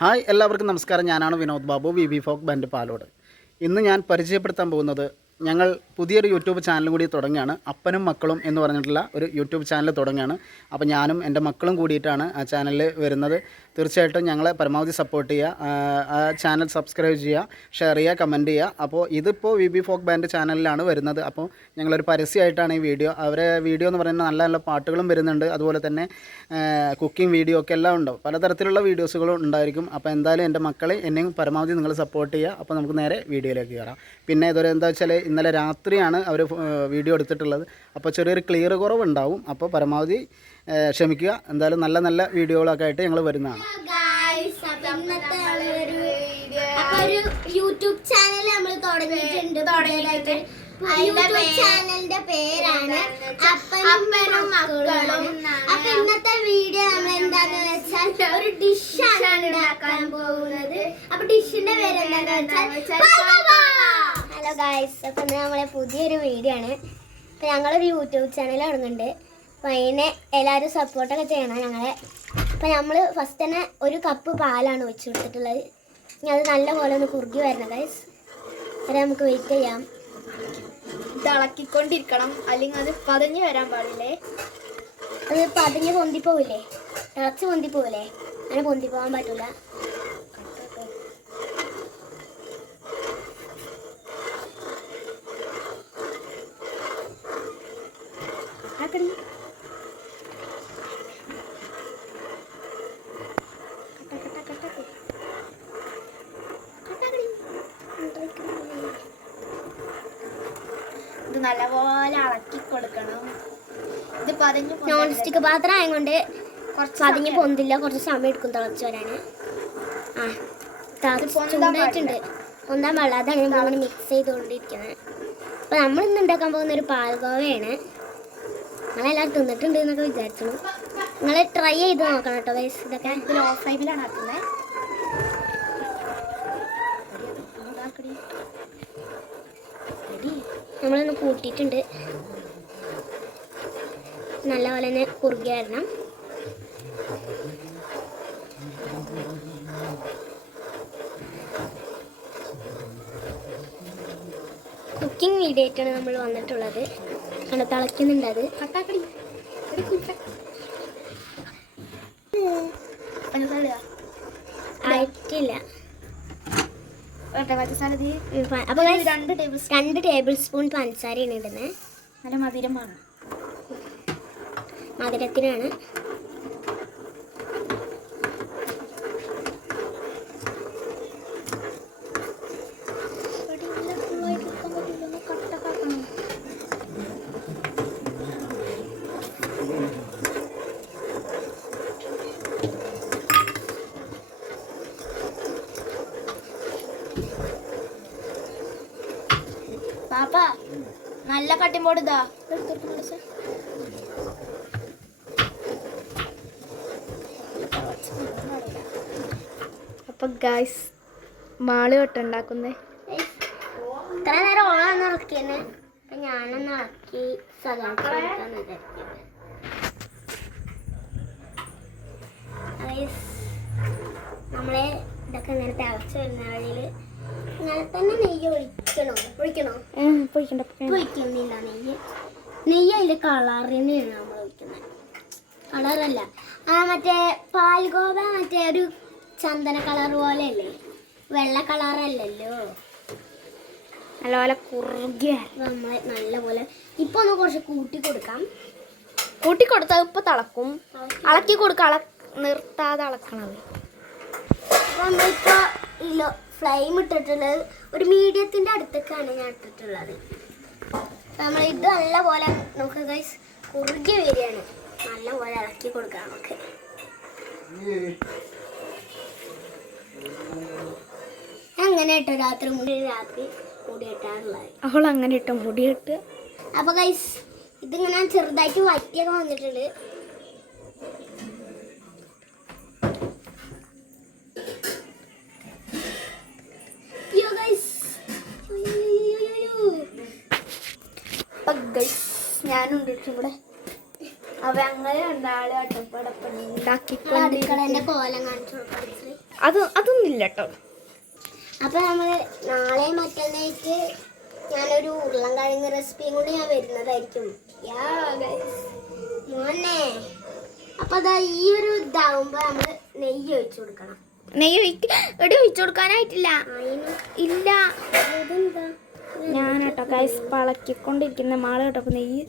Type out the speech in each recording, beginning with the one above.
Hi എല്ലാവർക്കും നമസ്കാരം. ഞാനാണ് Vinod Babu, we folk band Palode. ഇന്ന് ഞാൻ പരിചയപ്പെടുത്താൻ പോകുന്നത് ഞങ്ങൾ പുതിയൊരു യൂട്യൂബ് ചാനലും കൂടി തുടങ്ങുകയാണ്. അപ്പനും മക്കളും എന്ന് പറഞ്ഞിട്ടുള്ള ഒരു യൂട്യൂബ് ചാനൽ തുടങ്ങുകയാണ്. അപ്പോൾ ഞാനും എൻ്റെ മക്കളും കൂടിയിട്ടാണ് ആ ചാനലിൽ വരുന്നത്. തീർച്ചയായിട്ടും ഞങ്ങളെ പരമാവധി സപ്പോർട്ട് ചെയ്യുക, ആ ചാനൽ സബ്സ്ക്രൈബ് ചെയ്യുക, ഷെയർ ചെയ്യുക, കമൻറ്റ് ചെയ്യുക. അപ്പോൾ ഇതിപ്പോൾ വി ഫോക്ക് ബാൻഡ് ചാനലിലാണ് വരുന്നത്. അപ്പോൾ ഞങ്ങളൊരു പരസ്യമായിട്ടാണ് ഈ വീഡിയോ. അവരെ വീഡിയോ എന്ന് പറയുന്നത് നല്ല നല്ല പാട്ടുകളും വരുന്നുണ്ട്, അതുപോലെ തന്നെ കുക്കിംഗ് വീഡിയോ ഒക്കെ എല്ലാം ഉണ്ടാവും, പലതരത്തിലുള്ള വീഡിയോസുകളും ഉണ്ടായിരിക്കും. അപ്പോൾ എന്തായാലും എൻ്റെ മക്കളെ എന്നെയും പരമാവധി നിങ്ങൾ സപ്പോർട്ട് ചെയ്യുക. അപ്പോൾ നമുക്ക് നേരെ വീഡിയോയിലേക്ക് കയറാം. പിന്നെ ഇതൊരു എന്താ വെച്ചാൽ ഇന്നലെ രാത്രിയാണ് അവർ വീഡിയോ എടുത്തിട്ടുള്ളത്. അപ്പോൾ ചെറിയൊരു ക്ലിയർ കുറവുണ്ടാവും. അപ്പോൾ പരമാവധി ക്ഷമിക്കുക. എന്തായാലും നല്ല നല്ല വീഡിയോകളൊക്കെ ആയിട്ട് ഞങ്ങൾ വരുന്നതാണ്. യൂട്യൂബ് ചാനൽ നമ്മൾ തുടങ്ങിയിട്ടുണ്ട്. ചാനലിന്റെ പേരാണ് അപ്പനും മക്കളും. അപ്പൊ ഇന്നത്തെ വീഡിയോ നമ്മൾ എന്താന്ന് വെച്ചാൽ ഒരു ഡിഷാണ് ഉണ്ടാക്കാൻ പോകുന്നത്. അപ്പൊ ഡിഷിന്റെ പേര് എന്താന്ന് വെച്ചാൽ ഹലോ ഗായ്സ്, അപ്പൊ നമ്മളെ പുതിയൊരു വീഡിയോ ആണ്. അപ്പൊ ഞങ്ങളൊരു യൂട്യൂബ് ചാനൽ തുടങ്ങുന്നുണ്ട്. അപ്പൊ അതിനെ എല്ലാവരും സപ്പോർട്ടൊക്കെ ചെയ്യണം ഞങ്ങളെ. അപ്പൊ നമ്മൾ ഫസ്റ്റ് തന്നെ ഒരു കപ്പ് പാലാണ് ഒഴിച്ചു കൊടുത്തിട്ടുള്ളത്. ഇനി അത് നല്ല പോലെ ഒന്ന് കുറുകി വരണം ഗായ്സ്. അതെ, നമുക്ക് വെയിറ്റ് ചെയ്യാം. തിളക്കിക്കൊണ്ടിരിക്കണം, അല്ലെങ്കിൽ അത് പതഞ്ഞു വരാൻ പാടില്ലേ. അത് പതഞ്ഞ് പൊന്തിപ്പോവില്ലേ, തിളച്ച് പൊന്തിപ്പോവില്ലേ, അങ്ങനെ പൊന്തിപ്പോവാൻ പറ്റൂല. ഇത് നല്ലപോലെ ഇളക്കി കൊടുക്കണം. ഇത് പതഞ്ഞ് നോൺ സ്റ്റിക്ക് പാത്രം ആയതുകൊണ്ട് കുറച്ച് പതിഞ്ഞ് പൊന്തില്ല, കുറച്ച് സമയം എടുക്കും തിളച്ച് വരാൻ. ചൂടായിട്ടുണ്ട്, പൊന്താൻ പാടില്ല. അതാണ് നമ്മൾ മിക്സ് ചെയ്തുകൊണ്ടിരിക്കുന്നത്. അപ്പോൾ നമ്മൾ ഇന്ന് ഉണ്ടാക്കാൻ പോകുന്ന ഒരു പാൽഗോവയാണ്. നിങ്ങളെല്ലാവരും തിന്നിട്ടുണ്ട് എന്നൊക്കെ വിചാരിച്ചു. നിങ്ങൾ ട്രൈ ചെയ്ത് നോക്കണം കേട്ടോ ഗൈസ്. ഇതൊക്കെ ലോ ഫ്ലെയിമിലാണ് ആക്കുന്നത്. നമ്മളൊന്ന് കൂട്ടിയിട്ടുണ്ട്. നല്ലപോലെ തന്നെ കുറുകി വരണം. കുക്കിംഗ് വീഡിയോ ആയിട്ടാണ് നമ്മൾ വന്നിട്ടുള്ളത്. കണ്ട തിളയ്ക്കുന്നുണ്ട്. അത് ആയിട്ടില്ല. അപ്പോൾ 2 ടേബിൾ സ്പൂൺ പഞ്ചസാരയാണ് ഇടുന്നത്. നല്ല മധുരമാണ്, മധുരത്തിനാണ്. പാപ്പ നല്ല കട്ടിമ്പോട് ഇതാ. അപ്പൊ ഗൈസ്, മാള് കട്ടുണ്ടാക്കുന്നേ. ഇത്ര നേരം ഓളാന്ന് ഇറക്കിയെന്നെ. അപ്പൊ ഞാനൊന്ന് ഇറക്കി നമ്മളെ ഇതൊക്കെ ഇങ്ങനെ തിളച്ച് വരുന്ന വഴിയിൽ ഇങ്ങനെ തന്നെ നെയ്യ് ഒഴിക്കുന്നില്ല. നെയ്യ് അതിൽ കളറിനെയാണ് നമ്മൾ ഒഴിക്കുന്നത്, കളറല്ല. മറ്റേ പാൽഗോവ മറ്റേ ഒരു ചന്ദന കളർ പോലെ അല്ലേ, വെള്ള കളറല്ലല്ലോ. നല്ലപോലെ കുറുകിയ നമ്മൾ നല്ലപോലെ ഇപ്പൊ ഒന്ന് കുറച്ച് കൂട്ടി കൊടുക്കാം. കൂട്ടി കൊടുത്താൽ ഇപ്പൊ തിളക്കും. ഇളക്കി കൊടുക്കാം, നിർത്താതെ ഇളക്കണത്. അപ്പൊ നമ്മളിപ്പോ ഫ്ലെയിം ഇട്ടിട്ടുള്ളത് ഒരു മീഡിയത്തിന്റെ അടുത്തേക്കാണ് ഞാൻ ഇട്ടിട്ടുള്ളത്. നമ്മൾ ഇത് നല്ലപോലെ നമുക്ക് ഗൈസ് കുറുകി വരികയാണ്. നല്ലപോലെ ഇളക്കി കൊടുക്കാം നമുക്ക്. അങ്ങനെ ഇട്ടോ രാത്രി കൂടിയിട്ടാറുള്ളത്. അവൾ അങ്ങനെ ഇട്ടോ മുടിയിട്ട്. അപ്പൊ ഗൈസ് ഇതിങ്ങനെ ചെറുതായിട്ട് വറ്റിയൊക്കെ വന്നിട്ടുണ്ട്. ഞാനുണ്ട് ഇവിടെ. അവ അങ്ങനെ ഉണ്ടാള് അടുക്കളന്റെ കോലം കാണിച്ചു കൊടുക്കാം. അതൊന്നും ഇല്ല കേട്ടോ. അപ്പൊ നമ്മള് നാളെ മറ്റന്നാൾക്ക് ഞാനൊരു ഉരുളൻകിഴങ്ങ് റെസിപ്പിയും കൂടി ഞാൻ വരുന്നതായിരിക്കും. മോനെ അപ്പൊ അതാ ഈ ഒരു ഇതാവുമ്പോ നമ്മള് നെയ്യ് ഒഴിച്ചു കൊടുക്കണം. നെയ്യ് എവിടെ ഒഴിച്ചു കൊടുക്കാനായിട്ടില്ല. ഇല്ല, ഇതെന്താ ഞാനട്ടോ ഗൈസ് പളക്കിക്കൊണ്ടിരിക്കുന്ന മാള് കേട്ടോ നെയ്യ്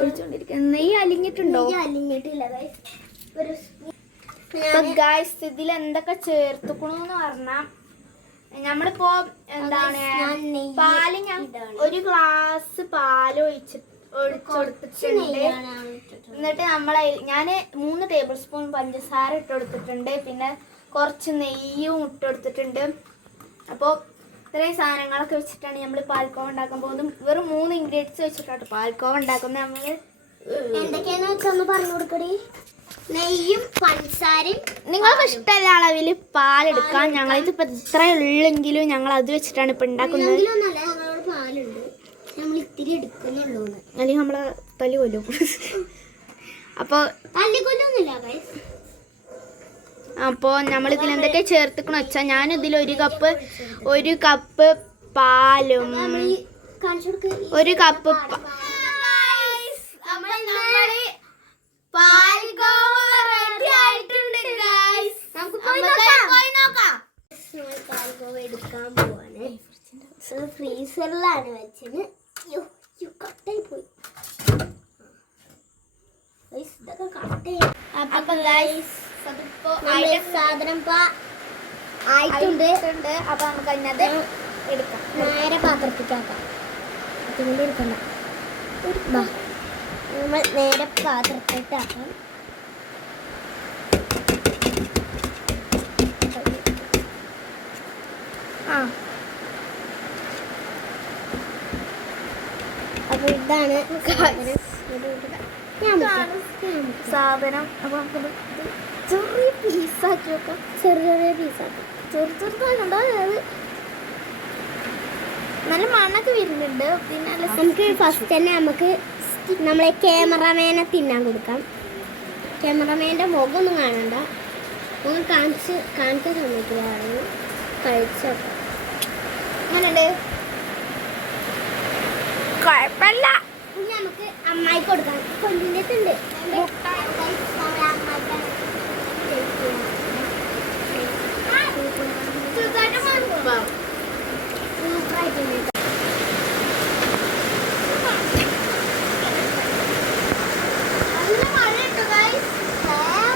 ഒഴിച്ചോണ്ടിരിക്കുന്ന. നെയ്യ് അലിഞ്ഞിട്ടുണ്ടോ? അലിഞ്ഞിട്ടില്ല ഗൈസ്. ഒരു ഗൈസ് ഇതിൽ എന്തൊക്കെ ചേർത്തുക്കണെന്ന് പറഞ്ഞാ നമ്മളിപ്പോ എന്താണ് പാല് ഞാൻ ഒരു ഗ്ലാസ് പാല് ഒഴിച്ചെടുത്തിട്ടുണ്ട്. എന്നിട്ട് ഞാൻ 3 ടേബിൾ സ്പൂൺ പഞ്ചസാര ഇട്ടെടുത്തിട്ടുണ്ട്. പിന്നെ കുറച്ച് നെയ്യും ഇട്ടെടുത്തിട്ടുണ്ട്. അപ്പോൾ ഇത്രയും സാധനങ്ങളൊക്കെ വെച്ചിട്ടാണ് നമ്മൾ പാൽക്കോവ ഉണ്ടാക്കാൻ പോകുന്നത്. വെറും 3 ഇൻഗ്രീഡിയൻസ് വെച്ചിട്ടാണ് പാൽക്കോവ ഉണ്ടാക്കുന്നത്. നമ്മൾ എന്തൊക്കെയാന്ന് വെച്ചൊന്ന് പറഞ്ഞു കൊടുക്കടി. നെയ്യും പഞ്ചസാരയും നിങ്ങൾക്ക് ഇഷ്ടമുള്ള അളവിൽ പാലെടുക്കാം. ഞങ്ങളിതിപ്പോ ഇത്ര ഉള്ളെങ്കിലും ഞങ്ങൾ അത് വെച്ചിട്ടാണ് ഇപ്പൊ ഉണ്ടാക്കുന്നത്. ഞങ്ങളോട് പാലുണ്ട്, നമ്മൾ ഇത്തിരി എടുക്കുന്നുള്ളൂ. അല്ലെങ്കിൽ നമ്മളെ തല്ലി കൊല്ലും. അപ്പോൾ അപ്പോൾ നമ്മൾ ഇതിൽ എന്തൊക്കെ ചേർത്തിക്കണെന്ന് വെച്ചാൽ ഞാൻ ഇതിൽ 1 കപ്പ് പാലും 1 കപ്പ് എടുക്കാൻ പോവാണ്. ഫ്രീസറിലാണ് വെച്ചത്. കട്ടായി പോയി. ഇതൊക്കെ കട്ടായി. അപ്പൊ സാധനം ആയിട്ടുണ്ട്. അപ്പൊ നമുക്ക് അതിനകത്ത് എടുക്കാം. നേരെ പാത്രത്തിലേക്കാക്കാം. അതുകൊണ്ട് എടുക്കണ്ട. നമ്മൾ നേരെ പാത്രത്തിലേക്കാക്കാം. അപ്പൊ ഇതാണ് സാധനം. അപ്പൊ നമുക്ക് ചെറിയ പീസാക്കി വെക്കാം. ചെറിയ പീസാക്കി ചെറുതാക്കണ്ടോ? അത് നല്ല മണ്ണൊക്കെ വരുന്നുണ്ട്. പിന്നെ നമുക്ക് ഫസ്റ്റ് തന്നെ നമ്മളെ ക്യാമറമാനെ തിന്നാൻ കൊടുക്കാം. ക്യാമറമാൻ്റെ മുഖമൊന്നും കാണണ്ട. മുഖം കാണിക്കാൻ സമ്മതിക്കുകയാണെങ്കിൽ കഴിച്ചോക്കാം. അങ്ങനെയുണ്ട്, കുഴപ്പമില്ല. ഇനി നമുക്ക് അമ്മായി കൊടുക്കാം. കൊണ്ടിട്ടുണ്ട് സൂപ്പറായിട്ടുണ്ട്.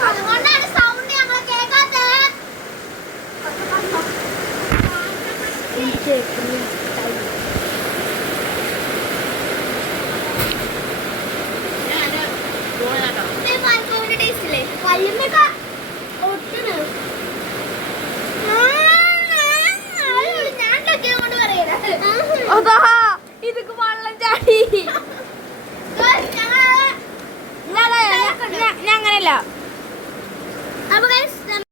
അതുകൊണ്ടാണ് സൗണ്ട് ഞങ്ങൾ കേൾക്കാത്തത്. കല്ലുമ്മൊക്കെ ഒട്ടണ്. ഇതൊക്കെ വെള്ളം ചാടി. ഞാൻ അങ്ങനെയല്ല,